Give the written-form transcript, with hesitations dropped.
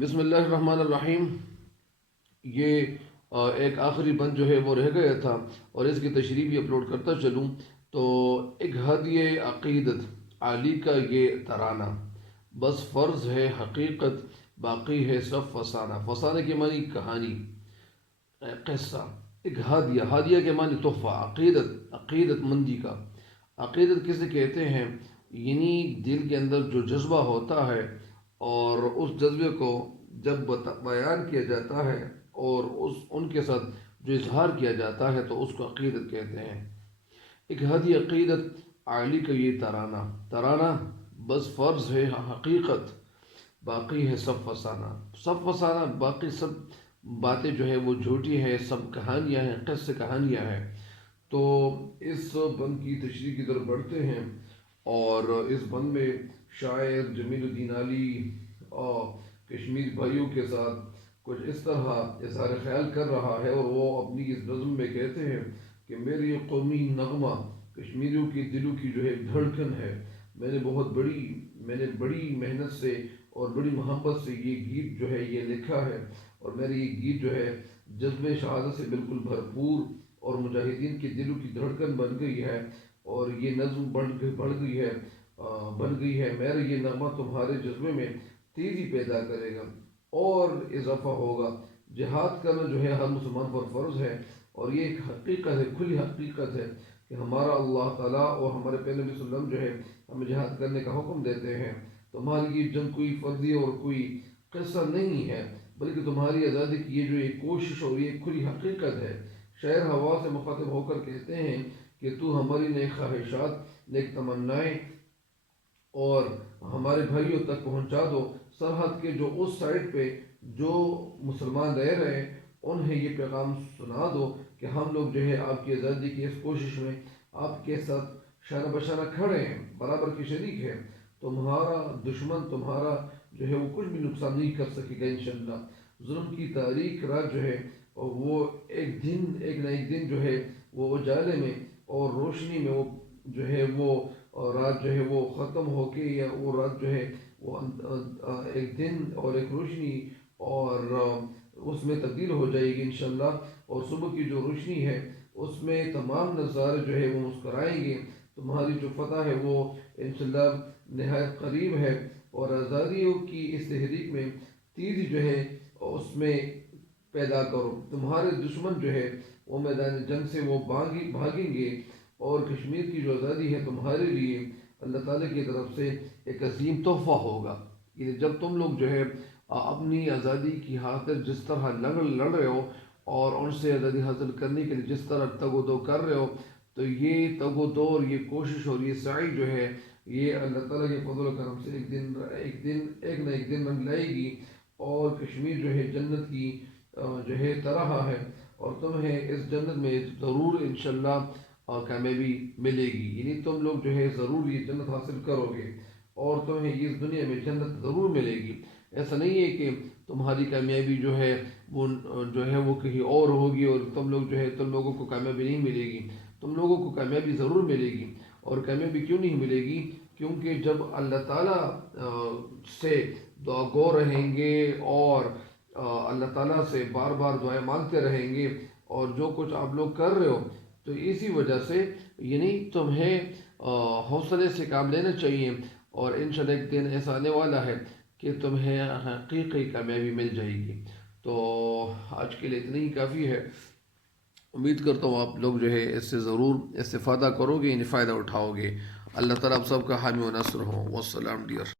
بسم اللہ الرحمن الرحیم۔ یہ ایک آخری بند جو ہے وہ رہ گیا تھا اور اس کی تشریح بھی اپلوڈ کرتا چلوں تو ایک ہدیہ عقیدت علی کا یہ ترانہ، بس فرض ہے حقیقت باقی ہے سب فسانہ۔ فسانہ کے معنی کہانی، قصہ۔ ایک ہدیہ کے معنی تحفہ، عقیدت مندی کا۔ عقیدت کسے کہتے ہیں؟ یعنی دل کے اندر جو جذبہ ہوتا ہے اور اس جذبے کو جب بیان کیا جاتا ہے اور ان کے ساتھ جو اظہار کیا جاتا ہے تو اس کو عقیدت کہتے ہیں۔ ایک ہدی عقیدت علی کا یہ ترانہ بس فرض ہے حقیقت باقی ہے سب فسانہ، باقی سب باتیں جو ہے وہ جھوٹی ہے، سب کہانیاں ہیں، قصے کہانیاں ہیں۔ تو اس بند کی تشریح کی طرف بڑھتے ہیں اور اس بند میں شاعر جمیل الدین علی اور کشمیر بھائیوں کے ساتھ کچھ اس طرح اظہار خیال کر رہا ہے اور وہ اپنی اس نظم میں کہتے ہیں کہ میری قومی نغمہ کشمیریوں کی دلوں کی جو ہے دھڑکن ہے۔ میں نے بڑی محنت سے اور بڑی محبت سے یہ گیت جو ہے یہ لکھا ہے اور میرا یہ گیت جو ہے جذب شہادت سے بالکل بھرپور اور مجاہدین کے دلوں کی دھڑکن بن گئی ہے اور یہ نظم بن گئی ہے۔ میرا یہ نغمہ تمہارے جذبے میں تیزی پیدا کرے گا اور اضافہ ہوگا۔ جہاد کرنا جو ہے ہر مسلمان پر فرض ہے اور یہ ایک حقیقت ہے، کھلی حقیقت ہے کہ ہمارا اللہ تعالیٰ اور ہمارے پہلے نبی صلی اللہ علیہ وسلم جو ہے ہمیں جہاد کرنے کا حکم دیتے ہیں۔ تمہاری یہ جنگ کوئی فرضی اور کوئی قصہ نہیں ہے بلکہ تمہاری آزادی کی یہ جو ایک کوشش اور یہ کھلی حقیقت ہے۔ شاعر ہوا سے مخاطب ہو کر کہتے ہیں کہ تو ہماری نیک خواہشات، نیک تمنائیں اور ہمارے بھائیوں تک پہنچا دو۔ سرحد کے جو اس سائڈ پہ جو مسلمان رہ رہے ہیں انہیں یہ پیغام سنا دو کہ ہم لوگ جو ہے آپ کی آزادی کی اس کوشش میں آپ کے ساتھ شانہ بشانہ کھڑے ہیں، برابر کی شریک ہے۔ تمہارا دشمن تمہارا جو ہے وہ کچھ بھی نقصان نہیں کر سکے گا انشاءاللہ۔ ظلم کی تاریک رات جو ہے وہ ایک نہ ایک دن جو ہے وہ اجالے میں اور روشنی میں وہ جو ہے وہ رات جو ہے وہ ختم ہو کے یا وہ رات جو ہے وہ ایک دن اور ایک روشنی اور اس میں تبدیل ہو جائے گی انشاءاللہ، اور صبح کی جو روشنی ہے اس میں تمام نظارے جو ہے وہ مسکرائیں گے۔ تمہاری جو فتح ہے وہ انشاءاللہ نہایت قریب ہے اور آزادیوں کی اس تحریک میں تیزی جو ہے اس میں پیدا کرو۔ تمہارے دشمن جو ہے وہ میدان جنگ سے وہ بھاگیں گے اور کشمیر کی جو آزادی ہے تمہارے لیے اللہ تعالیٰ کی طرف سے ایک عظیم تحفہ ہوگا۔ یہ جب تم لوگ جو ہے اپنی آزادی کی خاطر جس طرح لڑ رہے ہو اور ان سے آزادی حاصل کرنے کے لیے جس طرح تگ و دو کر رہے ہو تو یہ تگ و دو اور یہ کوشش اور یہ سعی جو ہے یہ اللہ تعالیٰ کے فضل و کرم سے ایک نہ ایک دن رنگ لائے گی اور کشمیر جو ہے جنت کی جو ہے طرح ہے اور تمہیں اس جنت میں ضرور انشاءاللہ کامیابی ملے گی۔ یعنی تم لوگ جو ہے ضرور یہ جنت حاصل کرو گے اور تمہیں اس دنیا میں جنت ضرور ملے گی۔ ایسا نہیں ہے کہ تمہاری کامیابی جو ہے وہ کہیں اور ہوگی اور تم لوگوں کو کامیابی نہیں ملے گی۔ تم لوگوں کو کامیابی ضرور ملے گی اور کامیابی کیوں نہیں ملے گی؟ کیونکہ جب اللہ تعالیٰ سے دعا گو رہیں گے اور اللہ تعالیٰ سے بار بار دعائیں مانگتے رہیں گے اور جو کچھ آپ لوگ کر رہے ہو تو اسی وجہ سے یعنی تمہیں حوصلے سے کام لینا چاہیے اور انشاءاللہ ایک دن ایسا آنے والا ہے کہ تمہیں حقیقی کامیابی مل جائے گی۔ تو آج کے لیے اتنا ہی کافی ہے۔ امید کرتا ہوں آپ لوگ جو ہے اس سے ضرور استفادہ کرو گے، یعنی فائدہ اٹھاؤ گے۔ اللہ تعالیٰ آپ سب کا حامی و ناصر ہو۔ والسلام ڈیئر۔